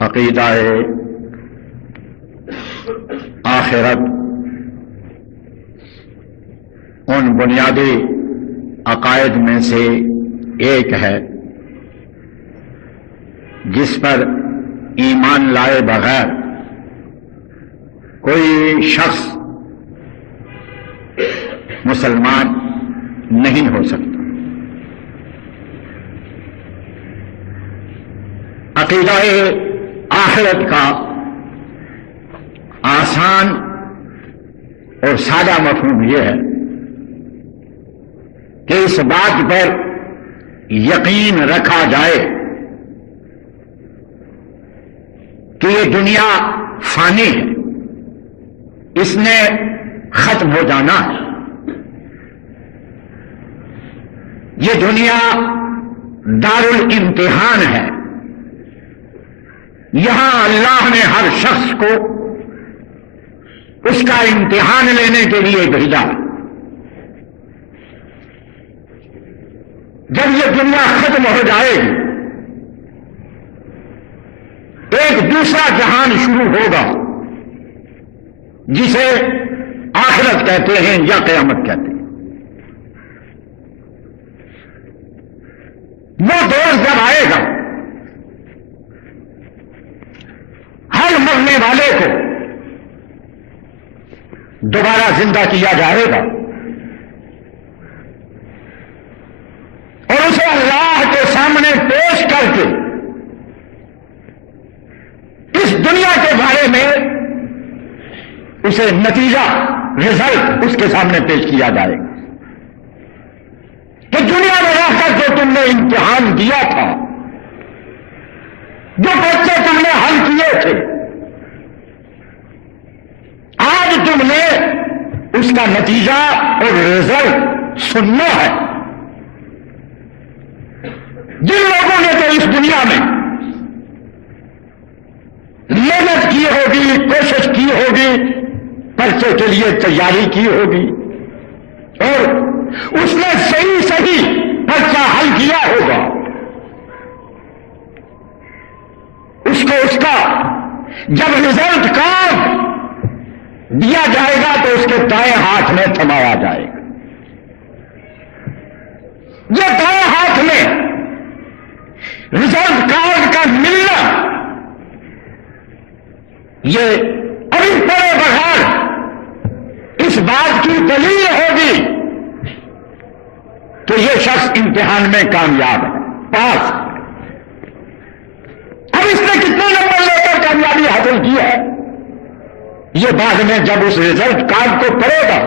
عقیدہ آخرت ان بنیادی عقائد میں سے ایک ہے جس پر ایمان لائے بغیر کوئی شخص مسلمان نہیں ہو سکتا۔ عقیدہ آخرت کا آسان اور سادہ مفہوم یہ ہے کہ اس بات پر یقین رکھا جائے کہ یہ دنیا فانی ہے، اس نے ختم ہو جانا ہے، یہ دنیا دار الامتحان ہے، یہاں اللہ نے ہر شخص کو اس کا امتحان لینے کے لیے بھیجا۔ جب یہ دنیا ختم ہو جائے گی ایک دوسرا جہان شروع ہوگا جسے آخرت کہتے ہیں یا قیامت کہتے ہیں۔ وہ دور جب آئے گا ہر مرنے والے کو دوبارہ زندہ کیا جائے گا اور اسے اللہ کے سامنے پیش کر کے اس دنیا کے بارے میں اسے نتیجہ رزلٹ اس کے سامنے پیش کیا جائے گا کہ دنیا میں رہ کر جو تم نے امتحان دیا تھا، جو بچے تم نے حل کیے تھے، آج تم نے اس کا نتیجہ اور رزلٹ سننا ہے۔ جن لوگوں نے تو اس دنیا میں محنت کی ہوگی، کوشش کی ہوگی، پرچے کے لیے تیاری کی ہوگی اور اس نے صحیح پرچہ حل کیا ہوگا، اس کو اس کا جب رزلٹ کارڈ دیا جائے گا تو اس کے دائیں ہاتھ میں تھمایا جائے گا۔ یہ دائیں ہاتھ میں رزلٹ کارڈ کا ملنا یہ ابھی پڑے بغیر اس بات کی دلیل ہوگی کہ یہ شخص امتحان میں کامیاب ہے، پاس۔ اب اس نے کتنے نمبر لے کر کامیابی حاصل کی ہے یہ بعد میں جب اس رزلٹ کارڈ کو پڑھے گا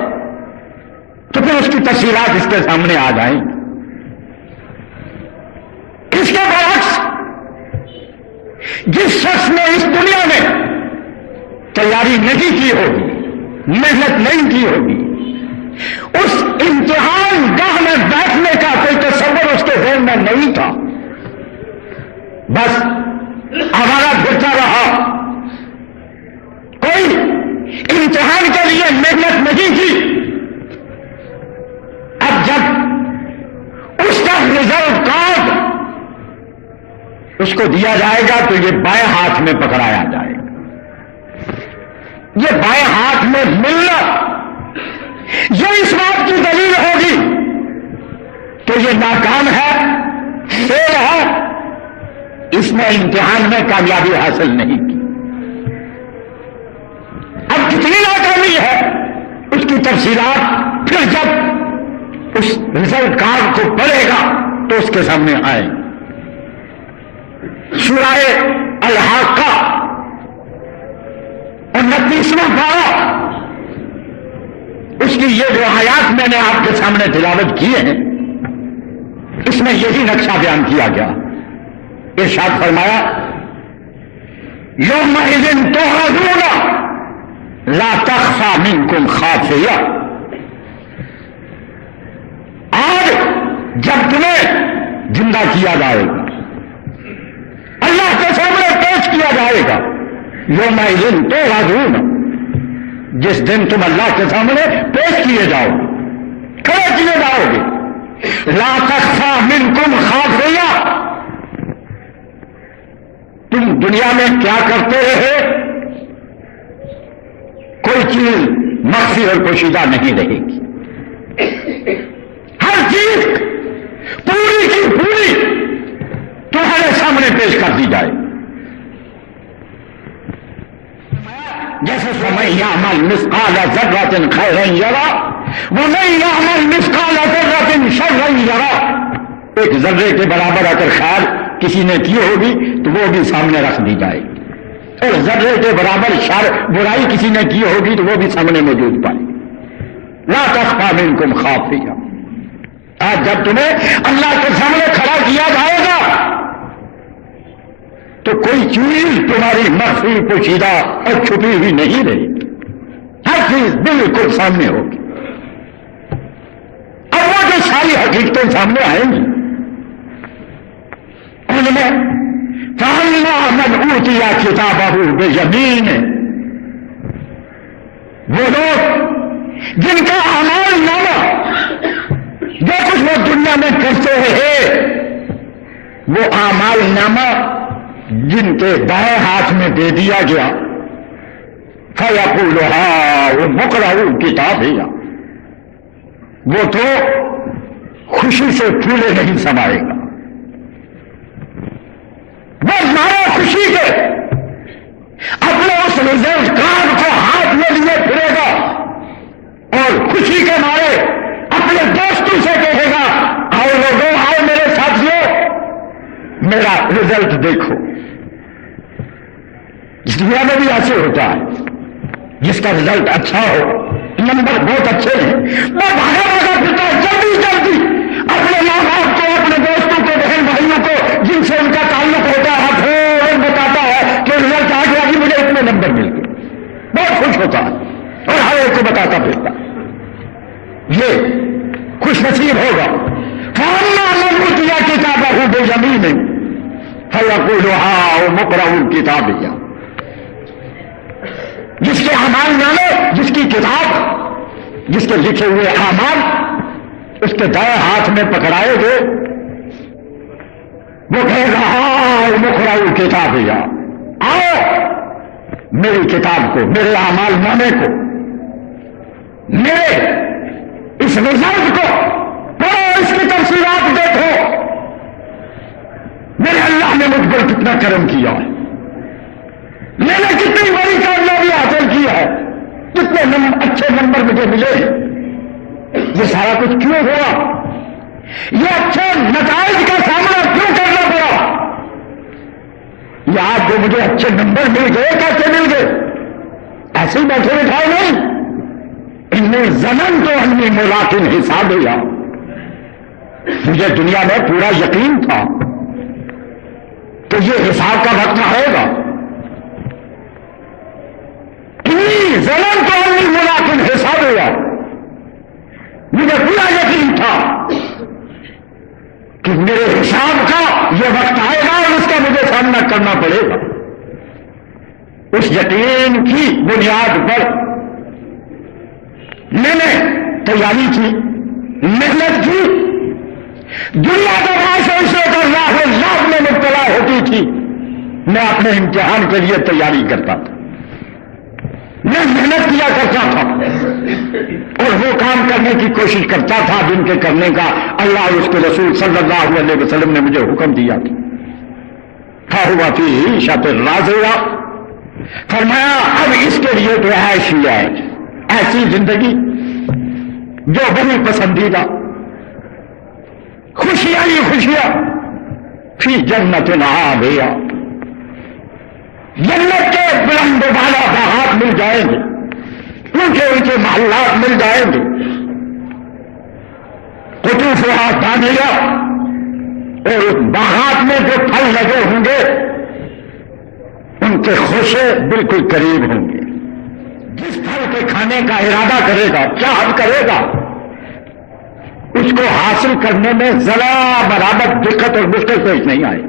تو پھر اس کی تفصیلات اس کے سامنے آ جائیں گی۔ اس کے برعکس جس شخص نے اس دنیا میں تیاری نہیں کی ہوگی، محنت نہیں کی ہوگی، اس امتحان گاہ میں بیٹھنے کا کوئی تصور اس کے ذہن میں نہیں تھا، بس ہمارا پھرتا رہا، کوئی امتحان کے لیے محنت نہیں کی۔ اب جب اس کا رزلٹ کارڈ اس کو دیا جائے گا تو یہ بائیں ہاتھ میں پکڑایا جائے گا۔ یہ بائیں ہاتھ میں ملنا یہ اس بات کی دلیل ہوگی کہ یہ ناکام ہے، فیل ہے، اس نے امتحان میں کامیابی حاصل نہیں کی۔ اب کتنی ناکامی ہے اس کی تفصیلات پھر جب اس رزلٹ کارڈ کو پڑھے گا تو اس کے سامنے آئے۔ سورہ الحاقہ 29واں پارہ، اس کی یہ جو آیات میں نے آپ کے سامنے تلاوت کیے ہیں اس میں یہی نقشہ بیان کیا گیا۔ ارشاد فرمایا یومئذ تعرضون لا تخفى منکم خافیہ، آج جب تمہیں زندہ کیا جائے گا، اللہ کے سامنے پیش کیا جائے گا، یومئذ تعرضون، جس دن تم اللہ کے سامنے پیش کیے جاؤ گے، کھڑے کیے جاؤ گے، لا تخفى منکم خافیہ، تم دنیا میں کیا کرتے رہے کوئی چیز مخفی اور پوشیدہ نہیں رہے گی. ہر چیز پوری کی پوری تمہارے سامنے پیش کر دی جائے. جیسے فَمَن يَعْمَلْ مِثْقَالَ ذَرَّةٍ خَيْرًا يَرَهُ وَمَن يَعْمَلْ مِثْقَالَ ذَرَّةٍ شَرًّا يَرَهُ. ایک ذرے کے برابر اگر خیر کسی نے کی ہوگی تو وہ بھی سامنے رکھ دی جائے گی, اور ذرے کے برابر شر برائی کسی نے کی ہوگی تو وہ بھی سامنے موجود پائے. لا تخفى منكم خافیہ. آج جب تمہیں اللہ کے سامنے کھڑا کیا جائے گا تو کوئی چیز تمہاری مخفی پوشیدہ اور چھپی ہوئی نہیں رہی, ہر چیز بالکل سامنے ہوگی. اب وہ جو ساری حقیقتیں سامنے آئیں گی ان میں فَأَمَّا مَنْ أُوتِيَ كِتَابَهُ بِيَمِينِهِ, وہ لوگ جن کا اعمال نامہ جو کچھ وہ دنیا میں کرتے رہے وہ اعمال نامہ جن کے دائیں ہاتھ میں دے دیا گیا, فَيَقُولُ هَاؤُمُ اقْرَءُوا كِتَابِیَهْ, وہ تو خوشی سے پھولے نہیں سمائے گا, وہ مارا خوشی کے اپنے اس رزلٹ کارڈ کو ہاتھ میں لیے پھرے گا اور خوشی کے مارے اپنے دوستوں سے کہے گا آؤ لوگوں, آؤ میرے ساتھیوں میرا رزلٹ دیکھو. اس دنیا میں بھی ایسے ہوتا ہے, جس کا رزلٹ اچھا ہو, نمبر بہت اچھے ہیں, وہ بھاگا بھاگا پھرتا ہے جلدی جلدی اپنے ماں باپ کو, اپنے دوستوں کو, بہن بھائیوں کو جن سے ان کا تعلق ہوتا ہے فوراً بتاتا ہے کہ رزلٹ آ گیا جی, مجھے اتنے نمبر مل گئے, بہت خوش ہوتا ہے اور ہر ایک کو بتاتا پھرتا ہے. یہ خوش نصیب ہوگا. فَأَمَّا مَنْ أُوتِيَ كِتَابَهُ بِيَمِينِهِ فَيَقُولُ هَاؤُمُ اقْرَءُوا كِتَابِیَهْ, جس کے اعمال نامے, جس کی کتاب, جس کے لکھے ہوئے اعمال اس کے دائیں ہاتھ میں پکڑائے گئے, وہ کہے گا هَاؤُمُ اقْرَءُوا كِتَابِیَهْ, آؤ میری کتاب کو, میرے اعمال نامے کو, میرے اس رزلٹ کو پڑھو, اس کی تفصیلات دیکھو, میرے اللہ نے مجھ پر کتنا کرم کیا ہے, میں نے کتنی بڑی کامیابی حاصل کی ہے, کتنے اچھے نمبر مجھے ملے. یہ سارا کچھ کیوں ہوا, یہ اچھے نتائج کا سامنا کیوں کرنا پڑا, یہ آج جو مجھے اچھے نمبر مل گئے کیسے مل گئے, ایسے ہی بیٹھے بٹھائے نہیں. انی ظننت انی ملاق حسابیہ, مجھے دنیا میں پورا یقین تھا کہ یہ حساب کا وقت آئے گا. انی ظننت انی ملاق حسابیہ, مجھے پورا یقین تھا کہ میرے حساب کا یہ وقت آئے گا اور اس کا مجھے سامنا کرنا پڑے گا. اس یقین کی بنیاد پر میں نے تیاری کی, محنت کی, دنیا کا ایسے کر لاکھ میں مبتلا ہوتی تھی, میں اپنے امتحان کے لیے تیاری کرتا تھا, میں محنت کیا کرتا تھا اور وہ کام کرنے کی کوشش کرتا تھا جن کے کرنے کا اللہ اور اس کے رسول صلی اللہ علیہ وسلم نے مجھے حکم دیا تھا. ہوا فیہ عیشۃ راضیہ, فرمایا اب اس کے لیے تو عیش ہی ہے, ایسی زندگی جو بڑی پسندیدہ, خوشیاں ہی خوشیاں, فی جنت عالیہ, جنت کے بلند و بالا باغات مل جائیں گے, اونچے اونچے محلات مل جائیں گے, قطوفہا دانیہ, اور باغات میں جو پھل لگے ہوں گے ان کے خوشے بالکل قریب ہوں گے. جس پھل کے کھانے کا ارادہ کرے گا, چاہت کرے گا, اس کو حاصل کرنے میں ذرا برابر دقت اور مشکل پیش نہیں آئے.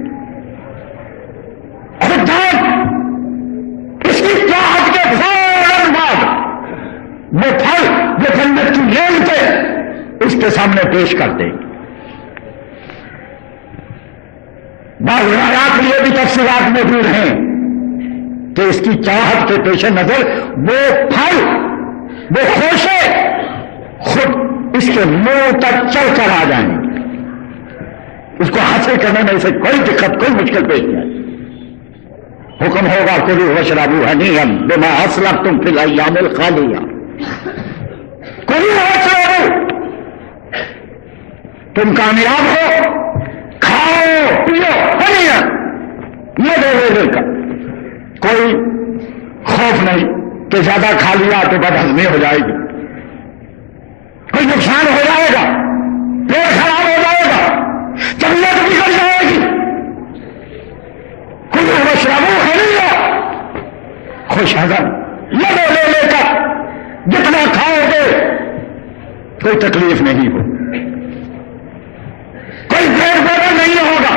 خود اس کی چاہت کے فوراً بعد وہ پھل جو جنت کی نعمتیں اس کے سامنے پیش کر دیں. بعض روایات میں یہ بھی تفصیلات موجود ہیں کہ اس کی چاہت کے پیش نظر وہ پھل، وہ خوشے خود اس کے منہ تک چل کر آ جائیں گے. اس کو حاصل کرنے میں اسے کوئی دقت، کوئی مشکل پیش نہیں آئے. حکم ہوگا کلوا واشربوا ہنیئا بما اسلفتم فی الایام الخالیہ. کلوا واشربوا، تم کامیاب ہو، کھاؤ پیو ہنیئا، یہ لے کر. کوئی خوف نہیں کہ زیادہ کھا لیا تو بد ہضمی ہو جائے گی، کوئی نقصان ہو جائے گا، پیٹ خراب ہو جائے گا، طبیعت بگڑ جائے گی. کلوا واشربوا ہنیئا، خوش ہضم لے کر جتنا کھاؤ گے کوئی تکلیف نہیں ہو، کوئی پیٹ بردر نہیں ہوگا.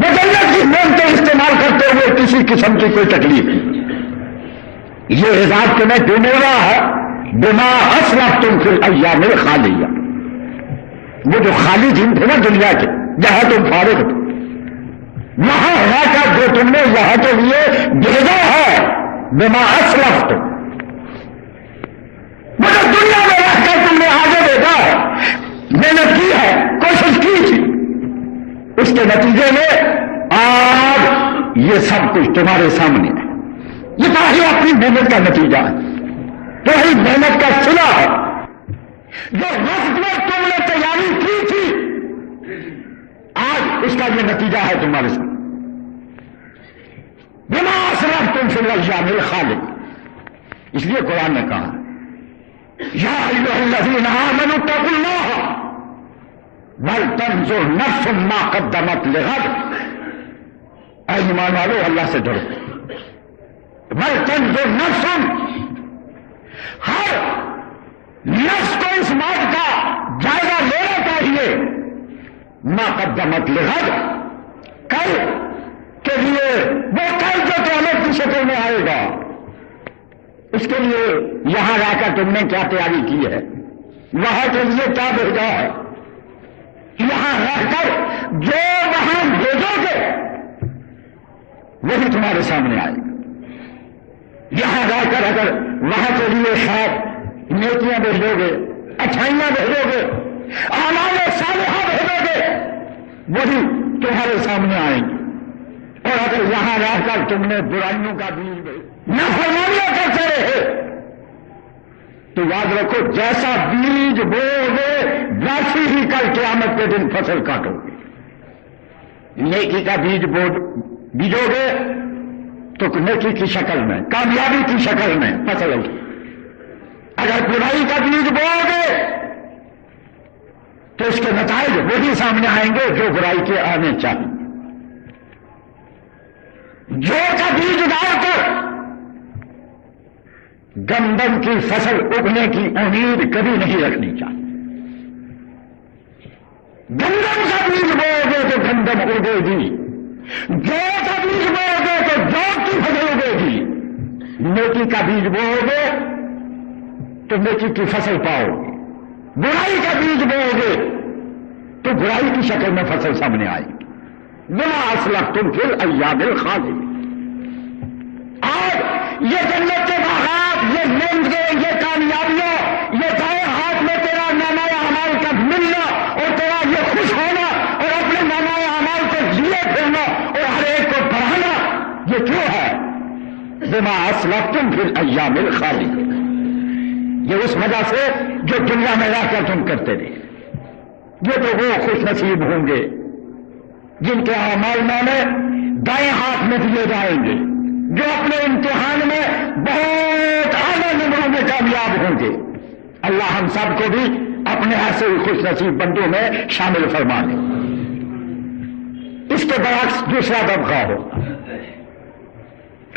جنت کی نعمتیں استعمال کرتے ہوئے کسی قسم کی کوئی تکلیف نہیں. یہ حساب تمہیں جو مل رہا ہے بما اسلفتم فی الایام الخالیہ، وہ جو خالی دن تھے نا دنیا کے، جہاں تم فارغ تھے، وہاں رہ کر جو تم نے یہاں کے لیے بھیجا ہے بما اسلفتم، مگر دنیا میں رہ کر تم نے آگے بھیجا ہے، محنت کی ہے، کوشش کی تھی، اس کے نتیجے میں آج یہ سب کچھ تمہارے سامنے ہے. یہ تمہاری اپنی محنت کا نتیجہ ہے، تمہاری محنت کا صلہ ہے. جو وقت میں تم نے تیاری کی تھی آج اس کا یہ نتیجہ ہے تمہارے سامنے. بما اسلفتم فی الایام الخالیہ. اس لیے قرآن نے کہا یا ایھا الذین آمنوا اتقوا اللہ وَلْتَنْظُرْ نَفْسٌ مَا قَدَّمَتْ لِغَدٍ. اے ایمان والو اللہ سے ڈرو. وَلْتَنْظُرْ نَفْسٌ، ہر نفس کو اس بات کا جائزہ لینا چاہیے مَا قَدَّمَتْ لِغَدٍ، کل کے لیے، وہ کل جو قیامت کی شکل میں آئے گا اس کے لیے یہاں رہ کر تم نے کیا تیاری کی ہے، وہاں کے لیے کیا بھیجا ہے. یہاں رہ کر جو وہاں بھیجو گے وہی تمہارے سامنے آئے گا. یہاں رہ کر اگر وہاں کے لیے خیر نیکیاں بھیجو گے، اچھائیاں بھیجو گے، اعمال صالحہ بھیجو گے، وہی تمہارے سامنے آئیں گے. اور اگر یہاں رہ کر تم نے برائیوں کا بیج نافرمانیاں کرتے رہے تو یاد رکھو جیسا بیج بو گے ویسی ہی کل قیامت کے دن فصل کاٹو گے. نیکی کا بیج بیجو گے تو نیکی کی شکل میں، کامیابی کی شکل میں فصل ہوگی. اگر برائی کا بیج بو گے تو اس کے نتائج وہی سامنے آئیں گے جو برائی کے آنے چاہیے. جو کا بیج ڈال کر گندم کی فصل اگنے کی امید کبھی نہیں رکھنی چاہیے. گندم کا بیج بو گے تو گندم اگے گی، جو کا بیج بو گے تو جو کی فصل اگے گی. نیکی کا بیج بو گے تو نیکی کی فصل پاؤ گے، برائی کا بیج بو گے تو برائی کی شکل میں فصل سامنے آئے گی. بما اسلفتم فی الایام الخالیہ. آج یہ جنت کے باغات، یہ نعمتیں، یہ کامیابیاں، یہ دائیں ہاتھ میں تیرا نامہ اعمال کا ملنا اور تیرا یہ خوش ہونا اور اپنے نامہ اعمال کو لیے پھرنا اور ہر ایک کو پڑھانا، یہ کیوں ہے؟ بما اسلفتم فی الایام الخالیہ. یہ اس وجہ سے جو دنیا میں رہ کر تم کرتے رہے. یہ تو وہ خوش نصیب ہوں گے جن کے اعمال نامے دائیں ہاتھ میں دیے جائیں گے، جو اپنے امتحان میں بہت اعلیٰ نمبروں میں کامیاب ہوں گے. اللہ ہم سب کو بھی اپنے ایسے ہی خوش نصیب بندوں میں شامل فرما لے. اس کے برعکس دوسرا طبقہ ہو،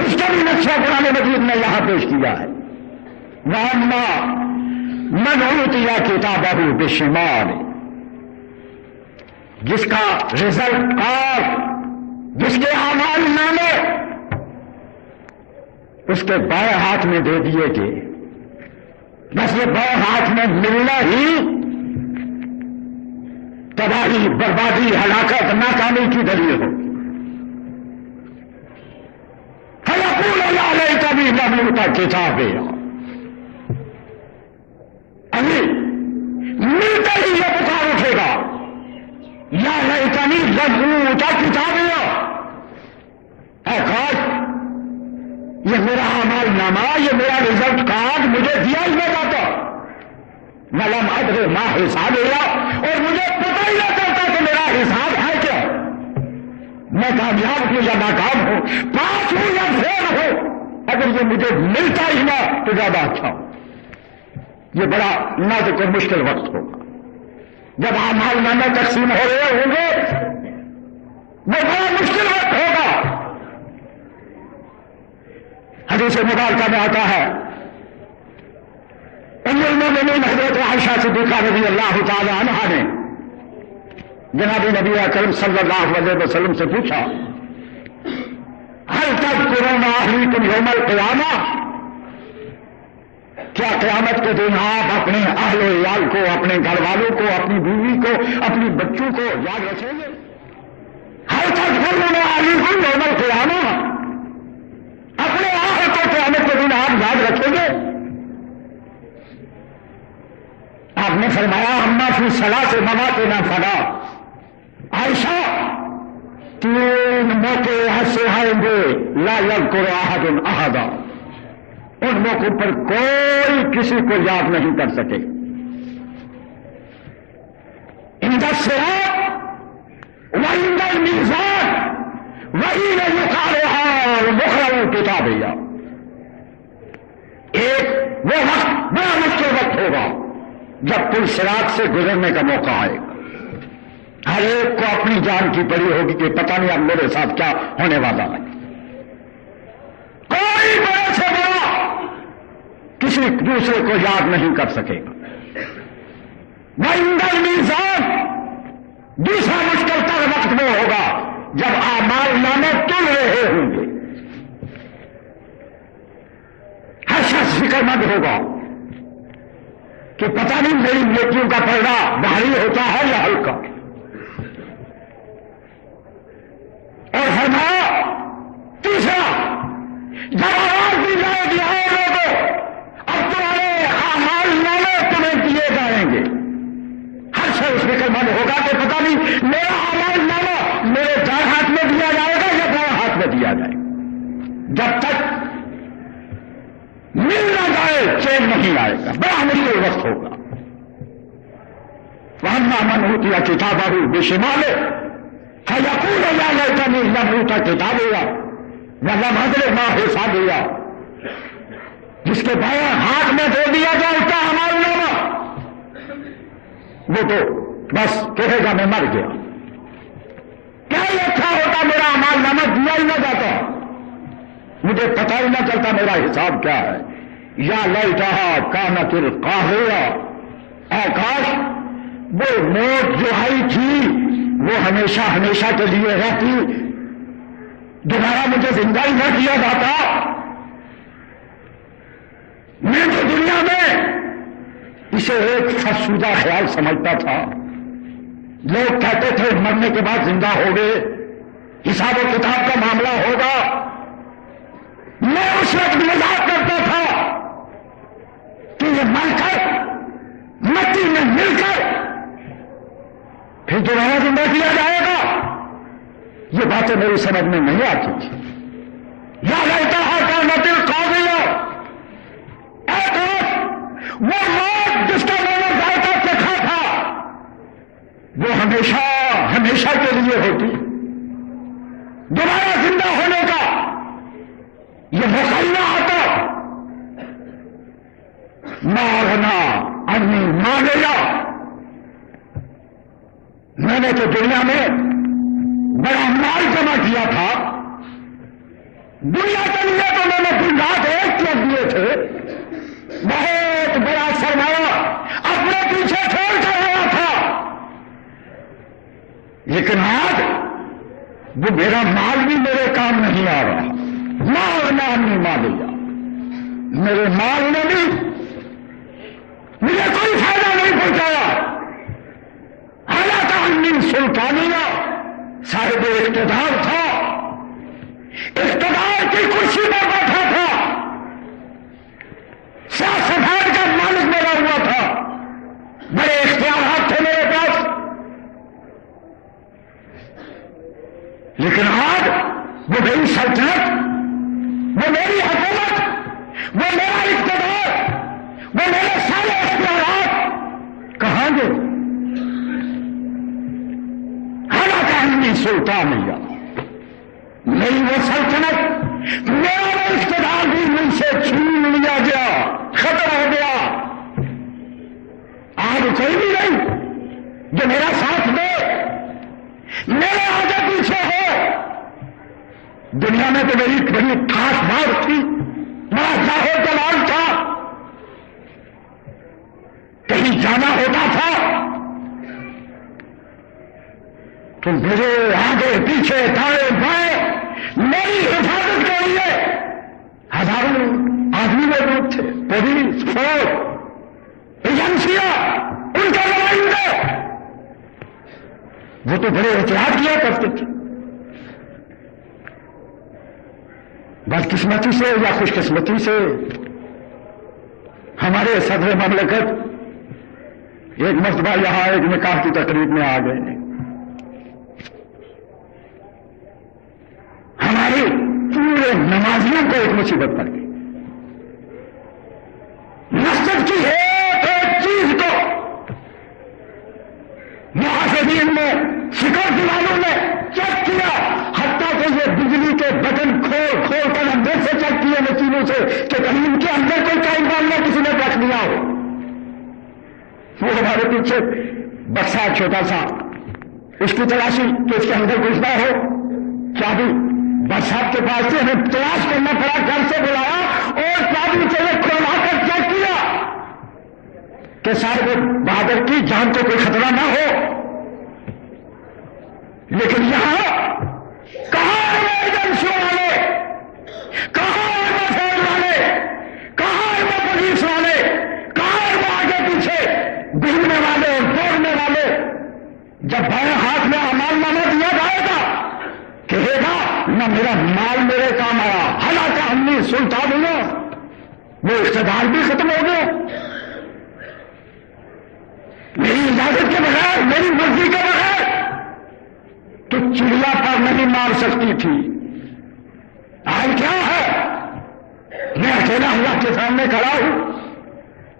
اس کا بھی نقشہ قرآن مجید نے یہاں پیش کیا ہے. وَأَمَّا مَنْ أُوتِیَ کِتَابَهُ بِشِمَالِهِ، جس کا رزلٹ اور جس کے اعمال نامے اس کے بائیں ہاتھ میں دے دیے گئے. بس یہ بائیں ہاتھ میں ملنا ہی تباہی، بربادی، ہلاکت، ناکامی کی دلیل ہو. لموت کتابیا، ابھی ملتے ہی یہ پکار اٹھے گا، یا لیتنی لموت کتابیا، اے کاش یہ میرا اعمال نامہ، یہ میرا رزلٹ کارڈ مجھے دیا ہی نہ جاتا، ولم ادر ما حسابیا، اور مجھے پتہ ہی نہ چلتا کہ میرا حساب ہے کیا، میں کامیاب ہوں یا ناکام ہوں، پاس ہوں یا فیل ہوں، اگر یہ مجھے ملتا ہی نہ تو زیادہ اچھا ہو۔ یہ بڑا نازک اور مشکل وقت ہوگا جب اعمال نامے تقسیم ہو رہے ہوں گے، وہ بڑا مشکل وقت ہوگا۔ حدیث مبارکہ میں آتا ہے ام المؤمنین حضرت عائشہ صدیقہ رضی اللہ تعالی عنہا نے جناب نبی اکرم صلی اللہ علیہ وسلم سے پوچھا، هل تذکرون اہلیکم یوم القیامہ، کیا قیامت کے دن آپ اپنے اہل و عیال کو، اپنے گھر والوں کو، اپنی بیوی کو، اپنی بچوں کو یاد رکھیں گے؟ هل تذکرون اہلیکم یوم القیامہ، اپنے اہل کو قیامت کے دن آپ یاد رکھیں گے؟ آپ نے فرمایا اما فی ثلاث مواطن فلا، عائشہ 3 موقع ایسے آئیں گے لا یذکر احد احدا، ان موقعوں پر کوئی کسی کو یاد نہیں کر سکے۔ عند الصراط وعند المیزان وحین یقال المخرج کتابیہ، ایک وہ وقت بڑا مشکل وقت ہوگا جب پل صراط سے گزرنے کا موقع آئے گا، ہر ایک کو اپنی جان کی پڑی ہوگی کہ پتہ نہیں اب میرے ساتھ کیا ہونے والا ہے، کوئی بڑے سے بڑا کسی دوسرے کو یاد نہیں کر سکے گا۔ وعند المیزان، دوسرا مشکل تر وقت وہ ہوگا جب اعمال نامے تل رہے ہوں گے، ہر شخص فکر مند ہوگا کہ پتہ نہیں میری نیکیوں کا پردہ بھاری ہوتا ہے یا ہلکا، اور فرمایا تیسرا جب آواز دی جائے گی آؤ لوگوں اب تمہارے اعمال نامے تمہیں دیے جائیں گے، ہر شخص فکر مند ہوگا کہ پتہ نہیں میرا اعمال نامہ میرے دائیں ہاتھ میں دیا جائے گا یا بائیں ہاتھ میں دیا جائے گا، جب تک مل نہ جائے چین نہیں آئے گا، بڑا مشکل وقت ہوگا۔ وَأَمَّا مَنْ أُوتِيَ كِتَابَهُ بِشِمَالِهِ فَيَقُولُ يَا لَيْتَنِي لَمْ أُوتَ كِتَابِيَهْ وَلَمْ أَدْرِ مَا حِسَابِيَهْ، جس کے بائیں ہاتھ میں دے دیا جائے اس کا اعمال نامہ، وہ تو بس کہے گا میں مر گیا، کیا اچھا ہوتا میرا اعمال نامہ دیا ہی نہ جاتا، مجھے پتہ ہی نہ چلتا میرا حساب کیا ہے۔ یا لیتہا کانت القاضیہ، اے کاش وہ موت جو آئی تھی وہ ہمیشہ ہمیشہ کے لیے رہتی، دوبارہ مجھے زندہ ہی نہ کیا جاتا، میں تو دنیا میں اسے ایک فرسودہ خیال سمجھتا تھا، لوگ کہتے تھے مرنے کے بعد زندہ ہو گئے، حساب و کتاب کا معاملہ ہوگا، میں اس وقت مذاق کرتا تھا کہ یہ مر کر مٹی میں مل کر پھر دوبارہ زندہ کیا جائے گا، یہ باتیں میری سمجھ میں نہیں آتی تھی۔ یا لیتہا کانت القاضیہ، اے کاش وہ موت جس کا میں نے ذائقہ چکھا تھا وہ ہمیشہ ہمیشہ کے لیے ہوتی، دوبارہ زندہ ہونے کا یہ موقع ہی نہ آتا، مارنا انی مانگیا، میں نے تو دنیا میں بڑا مال جمع کیا تھا، دنیا کے لیے تو میں نے دن رات ایک کیا دیے تھے، بہت بڑا سرمایہ اپنے پیچھے چھوڑ کر ہوا تھا، لیکن آج وہ میرا مال بھی میرے کام نہیں آ رہا، مارنا انی مانگیا، میرے مال نے بھی مجھے کوئی فائدہ نہیں پہنچایا، حالانکہ انی سلطانیہ صاحب اقتدار تھا، اقتدار کی کرسی پر بیٹھا تھا، لیکن آج وہ میری سلطنت، وہ میری حکومت، وہ میرا اقتدار، وہ میرے سارے اختیارات کہاں گئے؟ حالانکہ سلطان نہیں، میری وہ سلطنت، میرا وہ اقتدار بھی مجھ سے چھین لیا گیا، ختم ہو گیا۔ آج کوئی بھی نہیں جو میرا ساتھ دے، میرے آگے پیچھے ہو۔ دنیا میں تو میری بڑی خاص بات تھی، بڑا ظاہر جلال تھا، کہیں جانا ہوتا تھا تو میرے آگے پیچھے دائیں بائیں میری حفاظت کے لیے ہزاروں آدمی موجود تھے، پولیس، فوج، ایجنسیاں، ان کے نمائندے، وہ تو بڑے احتیاط کیا کرتے تھے۔ بدقسمتی سے یا خوش قسمتی سے ہمارے صدر مملکت ایک مرتبہ یہاں ایک نکاح کی تقریب میں آ گئے، ہمارے پورے نمازیوں کو ایک مصیبت پڑ گئی۔ مسجد کی ایک چیز کو محافظین نے، سیکورٹی والوں نے چیک کیا، حتیٰ کہ یہ بجلی کے بٹن کھول کر اندر سے چیک کیے مشینوں سے کہ کہیں ان کے اندر کوئی ٹائم بال نہ کسی نے رکھ دیا ہو۔ وہ ہمارے پیچھے بکسا چھوٹا سا، اس کی تلاشی کہ اس کے اندر گھسنا ہو، چابی برسات کے پاس سے ہمیں تلاش کرنا پڑا، گھر سے بلایا اور چابی سے کھولوا کر چیک کیا کہ صاحب بہادر کی جان کو کوئی خطرہ نہ ہو۔ لیکن یہاں کہاں ہے وہ ایجنسیوں والے، کہاں ہے وہ فوج والے، کہاں ہے وہ پولیس والے، کہاں ہے وہ آگے پیچھے بھیگنے والے اور دوڑنے والے؟ جب بائیں ہاتھ میں امال نامہ دیا جائے گا، کہے گا نہ میرا مال میرے کام آیا، حالانکہ ہم نے سلطان ہوا، وہ اقتدار بھی ختم ہو گیا، میری اجازت کے بغیر، میری مرضی کے بغیر تو چڑیا پر نہیں مار سکتی تھی۔ آج کیا ہے؟ میں اکیلا اللہ کے سامنے کھڑا ہوں،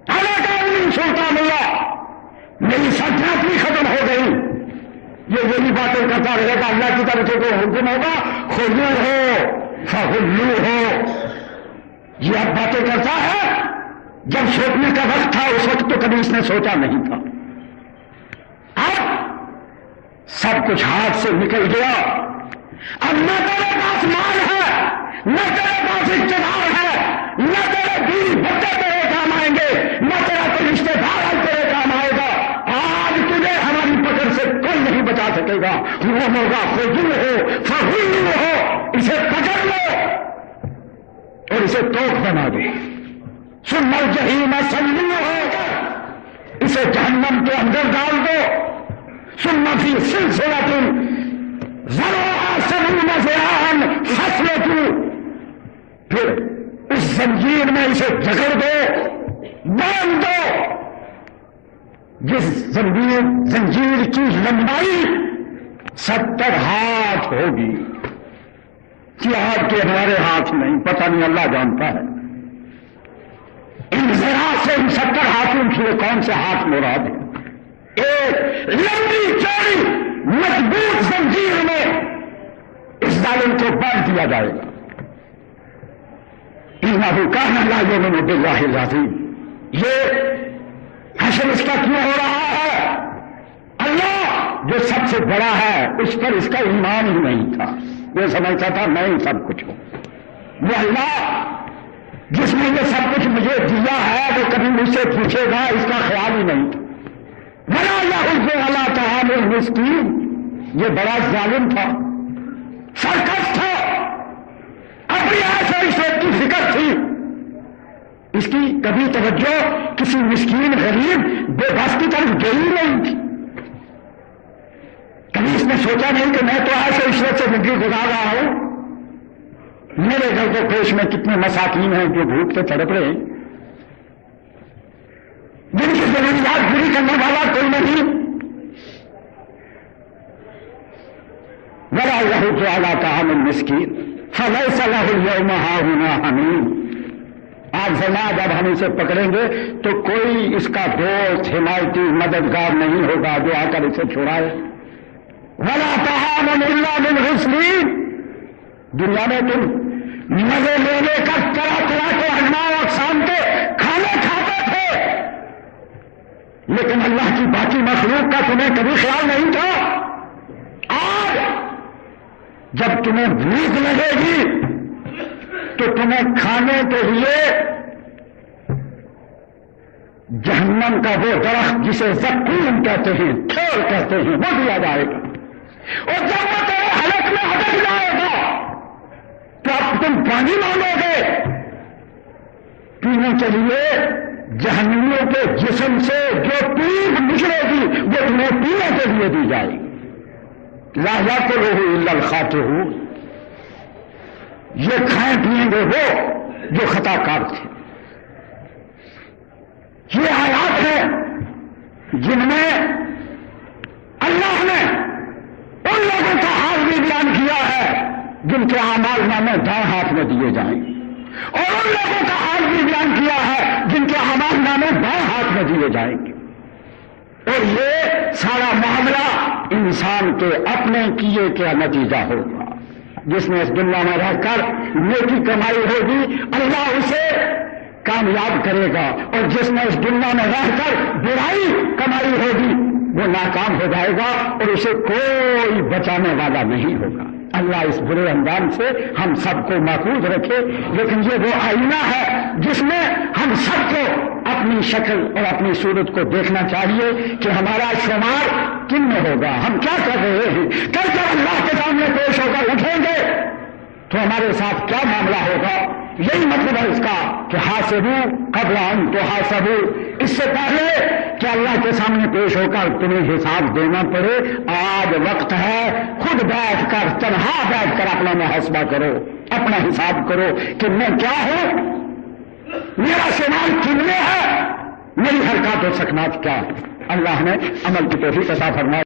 حالانکہ سلطان ہوا، میری سلطنت بھی ختم ہو گئی۔ یہ وہی باتیں کرتا رہے گا، اللہ کی طرف سے کوئی حکم ہوگا خلو ہو فغلو ہو، یہ اب باتیں کرتا ہے۔ جب سوچنے کا وقت تھا اس وقت تو کبھی اس نے سوچا نہیں تھا۔ اب سب کچھ ہاتھ سے نکل گیا، اب نہ تیرے پاس مال ہے، نہ تیرے پاس اقتدار ہے، نہ تیرے بیوی بچے تیرے کام آئیں گے، نہ تیرا کوئی رشتے دار تیرے کام آئے گا۔ آج تجھے ہماری پکڑ سے کوئی نہیں بچا سکے گا۔ وہ ہوگا خودو ہو فغلو ہو، اسے پکڑ لو اور اسے توپ بنا دو، ثم الجحیم صلوها، اسے جہنم کے اندر ڈال دو، ثم فی سلسلۃ ذرعها 70 ذراعا فاسلکوہ، پھر اس زنجیر میں اسے جکڑ دو، باندھ دو، جس زنجیر کی لمبائی 70 ہاتھ ہوگی۔ کیا آپ کے ہمارے ہاتھ نہیں، پتہ نہیں، اللہ جانتا ہے۔ ان ذرا سے ان 70 ہاتھوں کے کون سے ہاتھ مراد ہیں؟ ایک لمبی چوڑی مضبوط زنجیر میں اس ظالم کو باندھ دیا جائے گا۔ انہ کان لا یؤمن باللہ العظیم، یہ حشر اس کا کیوں ہو رہا ہے؟ اللہ جو سب سے بڑا ہے اس پر اس کا ایمان ہی نہیں تھا، وہ سمجھتا تھا میں ہی سب کچھ ہوں۔ وہ اللہ جس نے یہ سب کچھ مجھے دیا ہے وہ کبھی مجھ سے پوچھے گا اس کا خیال ہی نہیں تھا۔ بڑا اللہ تعالی مسکین، یہ بڑا ظالم تھا، سرکش تھا، اپنی عیش و عشرت کی فکر تھی، اس کی کبھی توجہ کسی مسکین غریب بے بس کی طرف گئی نہیں تھی۔ کبھی اس نے سوچا نہیں کہ میں تو عیش و عشرت سے زندگی گزار رہا ہوں، میرے گھر کو پیش میں کتنے مساکین ہیں جو بھوک سے تڑپ رہے ہیں، جن کی ضروریات پوری کرنے والا کوئی نہیں۔ ولا يحض على طعام المسكين فليس له اليوم هاهنا حميم. آج فرمایا جب ہم اسے پکڑیں گے تو کوئی اس کا دوست حمایتی مددگار نہیں ہوگا جو آ کر اسے چھڑائے. ولا طعام الا من غسلین. دنیا میں تم مزے لے لے کر طرح طرح کے انواع و اقسام کے کھانے کھاتے تھے، لیکن اللہ کی باقی مخلوق کا تمہیں کبھی خیال نہیں تھا. آج جب تمہیں بھوک لگے گی تو تمہیں کھانے کے لیے جہنم کا وہ درخت جسے زقوم کہتے ہیں، کھیل کہتے ہیں، وہ دیا جائے گا. اور جب وہ تیرے حلق میں اٹک جائے گا تو اب تم پانی مانگو گے پینے کے لیے. جہنمیوں کے جسم سے جو پیپ نکلے گی وہ تمہیں پینے کے لیے دی جائے گی. لا یاکلہ الا الخاطئون. یہ کھائیں پیئیں گے وہ جو خطا کار تھے. یہ آیات ہیں جن میں اللہ نے ان لوگوں کا حال بھی بیان کیا ہے جن کے اعمال نامے دائیں ہاتھ میں دیے جائیں گے، اور ان لوگوں کا حال بھی بیان کیا ہے جن کے اعمال نامے بائیں ہاتھ میں دیے جائیں گے. اور یہ سارا معاملہ انسان کے اپنے کیے کا نتیجہ ہوگا. جس نے اس دنیا میں رہ کر نیکی کمائی ہوگی اللہ اسے کامیاب کرے گا، اور جس نے اس دنیا میں رہ کر برائی کمائی ہوگی وہ ناکام ہو جائے گا اور اسے کوئی بچانے والا نہیں ہوگا. اللہ اس برے اندام سے ہم سب کو محفوظ رکھے. لیکن یہ وہ آئینہ ہے جس میں ہم سب کو اپنی شکل اور اپنی صورت کو دیکھنا چاہیے کہ ہمارا شمار کن میں ہوگا، ہم کیا کر رہے ہیں. کل جب اللہ کے سامنے پیش ہو کر رکھیں گے تو ہمارے ساتھ کیا معاملہ ہوگا. یہی مطلب ہے اس کا کہ حاسبو قبل ان تحاسبو. اس سے پہلے کہ اللہ کے سامنے پیش ہو کر تمہیں حساب دینا پڑے، آج وقت ہے خود بیٹھ کر تنہا بیٹھ کر اپنا محاسبہ کرو، اپنا حساب کرو کہ میں کیا ہوں، میرا شمار کن میں ہے، میری حرکات و سکنات کیا ہے. اللہ نے عمل کی توفیق عطا فرمائے.